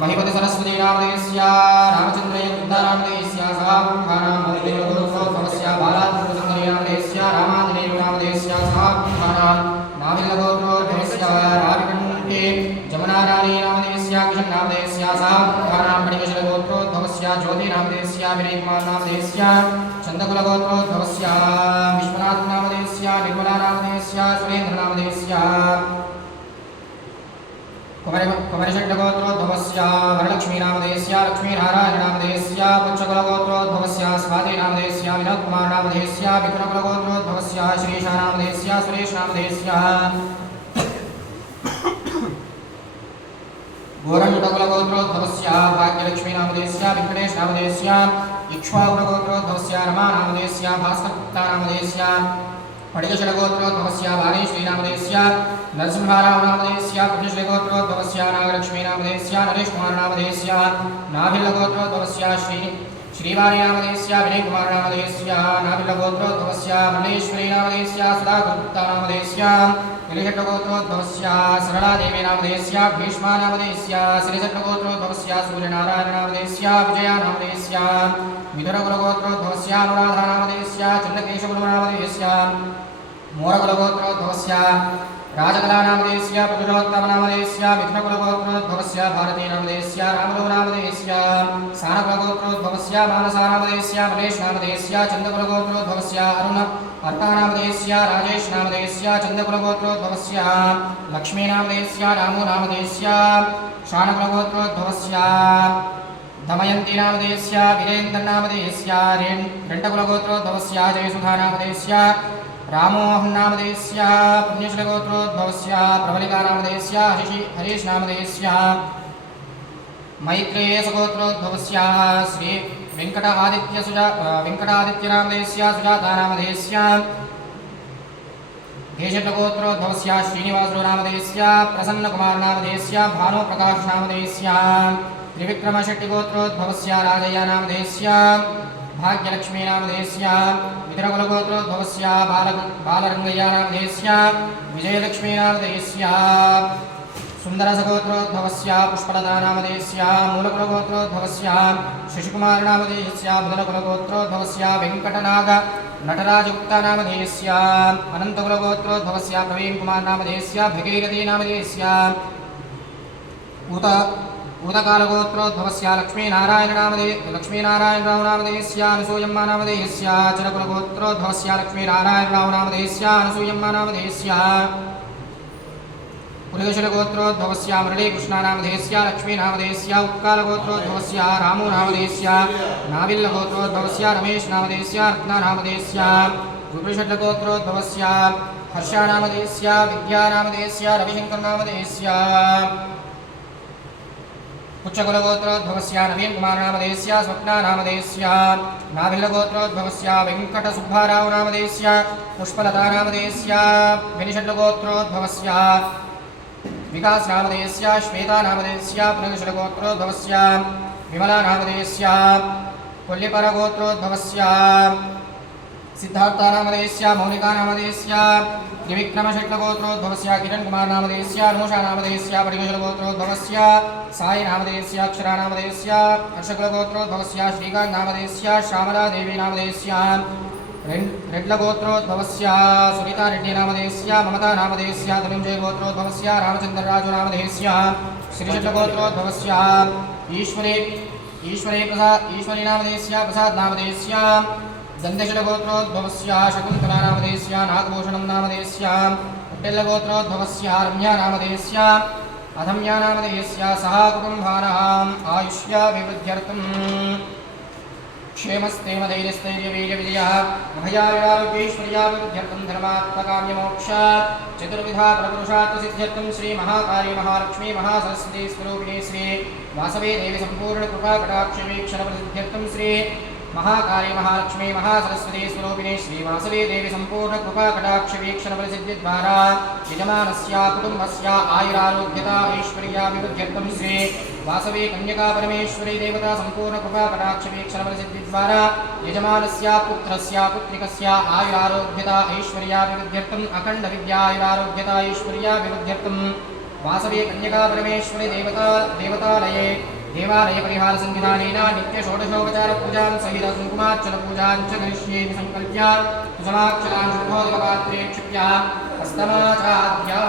महिपति सरस्वती नामधेयस्य रामचन्द्रय वृन्दानामधेयस्य सहाकुम्भानां मधुदेवगोत्रोद्भवस्य बालात्मकसुन्दरी नामधेयस्य रामाञ्जनेयो नामधेयस्य सहाकुम्भानां नाभिलगोत्रोद्भवस्य राविकण्ठे जमुनाराणी नामधेयस्य किशन् नामधेयस्य सहाकुम्भानां मणिकशलगोत्रोद्भवस्य ज्योति नामधेयस्य विनयकुमार नामधेयस्य चन्दकुलगोत्रोद्भवस्य विश्वनाथ नामधेयस्य निर्मला नामधेयस्य सुरेन्द्र नामधेयस्य कुमरिषड्डगोत्रोद्भवस्य वरलक्ष्मी नामधेयस्य लक्ष्मीनारायण नामधेयस्य पुच्छकुलगोत्रोद्भवस्य स्वाति नामधेयस्य विनोदकुमार नामधेयस्य विपुलकुलगोत्रोद्भवस्य श्रीशा नामधेयस्य सुरेश नामधेयस्य गोरण्यकुलगोत्रोद्भवस्य भाग्यलक्ष्मी नामधेयस्य वेङ्कटेश नामधेयस्य इक्ष्वाकुलगोत्रोद्भवस्य रमा नामधेयस्य भास्करगुप्ता नामधेयस्य पडिकशलगोत्रोद्भवस्य वाणीश्री नामधेयस्य नरसिंहाराव नामधेयस्य पुण्यश्रीगोत्रोद्भवस्य नागलक्ष्मी नामधेयस्य नरेशकुमार नामधेयस्य नाभिलगोत्रोद्भवस्य श्रीवाणी नामधेयस्य विनयकुमार नामधेयस्य नाभिलगोत्रोद्भवस्य मल्लेश्वरी नामधेयस्य सुधागुप्ता नामधेयस्य निलषट्टगोत्रोद्भवस्य सरलादेवी नामधेयस्य भीष्मा नामधेयस्य श्रीषट्टगोत्रोद्भवस्य सूर्यनारायण नामधेयस्य विजया नामधेयस्य मिथुनकुलगोत्रोद्भवस्य अनुराधा नामधेयस्य चन्द्रकेशकुल नामधेयस्य मोरकुलगोत्रोद्भवस्य राजकला नामधेयस्य पुरुषोत्तम नामधेयस्य मिथुनकुलगोत्रोद्भवस्य भारती नामधेयस्य रामलो नामधेयस्य सानकुलगोत्रोद्भवस्य मानसा नामधेयस्य मलेश नामधेयस्य चन्दकुलगोत्रोद्भवस्य अर्का नामधेयस्य राजेश नामधेयस्य चन्दकुलगोत्रोद्भवस्य लक्ष्मी नामधेयस्य रामो नामधेयस्य शानकुलगोत्रोद्भवस्य दमयन्ती नामधेयस्य वीरेन्द्र नामधेयस्य रेण्टकुलगोत्रोद्भवस्य जयसुधा नामधेयस्य रामोहन नामधेयस्य पुण्यश्रीगोत्रोद्भवस्य प्रबलिका नामधेयस्य हरीश नामधेयस्य मैत्रेयसगोत्रोद्भवस्य श्री वेङ्कटादित्य नामधेयस्य सुजाता नामधेयस्य केशटगोत्रोद्भवस्य श्रीनिवासो नामधेयस्य प्रसन्नकुमार नामधेयस्य भानुप्रकाश नामधेयस्य त्रिविक्रमशेट्टिगोत्रोद्भवस्य राजయ్య नामधेयस्य भाग्यलक्ष्मी नामधेयस्य मिथुनकुलगोत्रोद्भवस्य बालरङ्गయ్య नामधेयस्य विजयलक्ष्मी नामधेयस्य सुन्दरसगोत्रोद्भवस्य पुष्पलता नामधेयस्य मूलकुलगोत्रोद्भवस्य शशिकुमार नामधेयस्य बुधनकुलगोत्रोद्भवस्य वेङ्कटनाग नटराजगुप्ता नामधेयस्य अनन्तकुलगोत्रोद्भवस्य प्रवीणकुमार नामधेयस्य भगीरथी नामधेयस्य उदकालगोत्रोद्भवस्य लक्ष्मीनारायणराव नामधेयस्य अनसूयम्मा नामधेयस्य चरकुलगोत्रोद्भवस्य लक्ष्मीनारायणराव नामधेयस्य अनसूयम्मा नामधेयस्य पुरुषलगोत्रोद्भवस्य मुरलीकृष्ण नामधेयस्य लक्ष्मीनामधेयस्य उत्कालगोत्रोद्भवस्य रामो नामधेयस्य नाविल्लगोत्रोद्भवस्य रमेश नामधेयस्य रत्ना नामधेयस्य गुरुषड्गोत्रोद्भवस्य हर्षा नामधेयस्य विद्या नामधेयस्य रविशङ्कर नामधेयस्य पुच्छकुलगोत्रोद्भवस्य नवीन कुमार नामधेयस्य स्वप्ना नामधेयस्य नाभिलगोत्रोद्भवस्य वेङ्कटसुब्बाराव नामधेयस्य पुष्पलता नामधेयस्य विनिषड्गोत्रोद्भवस्य विकास नामधेयस्य श्वेता नामधेयस्य पुनर्षड्गोत्रोद्भवस्य विमला नामधेयस्य कोल्लिपरगोत्रोद्भवस्य सिद्धार्थ नामधेयस्य मौलिका नामधेयस्य त्रिविक्रमशेट्टगोत्रोद्भवस्य किरण कुमार नामधेयस्य अनुषा नामधेयस्य पडिकशलगोत्रोद्भवस्य साई नामधेयस्य अक्षरा नामधेयस्य हर्षकुलगोत्रोद्भवस्य श्रीकांत नामधेयस्य श्यामला देवी नामधेयस्य रेड्लगोत्रोद्भवस्य सुनीता रेड्डी नामधेयस्य ममता नामधेयस्य धनञ्जय गोत्रोद्भवस्य रामचन्द्रराजु नामधेयस्य श्रीषट्टगोत्रोद्भवस्य ईश्वरी नामधेयस्य प्रसाद नामधेयस्य गन्धेशलगोत्रोद्भवस्य शकुन्तला नामधेयस्य नागभूषणं नामधेयस्य उट्टेल्लगोत्रोद्भवस्य रम्या नामधेयस्य अधम्या नामधेयस्य सह कुटुम्बानाम् आयुष्याभिवृद्ध्यर्थं क्षेमस्थैर्यवीर्यविजयः अभयारोग्यैश्वर्याभिवृद्ध्यर्थं धर्मात्मकाम्यमोक्ष चतुर्विधा परपुरुषार्थसिद्ध्यर्थं श्रीमहाकाली महालक्ष्मी महासरस्वती स्वरूपिणी श्री वासवी देवी सम्पूर्णकृपाकटाक्षवीक्षणप्रसिद्ध्यर्थं श्री महाकाली महालक्ष्मी महासरस्वती स्वरूपिणी श्री वासवी देवी संपूर्ण कृपा कटाक्ष वीक्षण प्रसिद्धि द्वारा यजमानस्य कुटुंबस्य आयुरारोग्यता ऐश्वर्याभिवृद्ध्यर्थं श्री वासवी कन्यका परमेश्वरी देवता संपूर्ण कृपा कटाक्ष वीक्षण प्रसिद्धि द्वारा यजमानस्य पुत्रस्य पुत्रिकस्य आयुरारोग्यता ऐश्वर्याभिवृद्ध्यर्थं अखंड विद्या आयुरारोग्यता ऐश्वर्याभिवृद्ध्यर्थं वासवी कन्यका परमेश्वरी देवतालये देवालय परिहार संविधानेन नित्य षोडशोपचार पूजां सहित कुङ्कुमार्चन पूजां च करिष्ये इति संकल्प्य कुसुमाक्षरान् शुद्धोदकपात्रे क्षिप्य हस्तमाचाद्य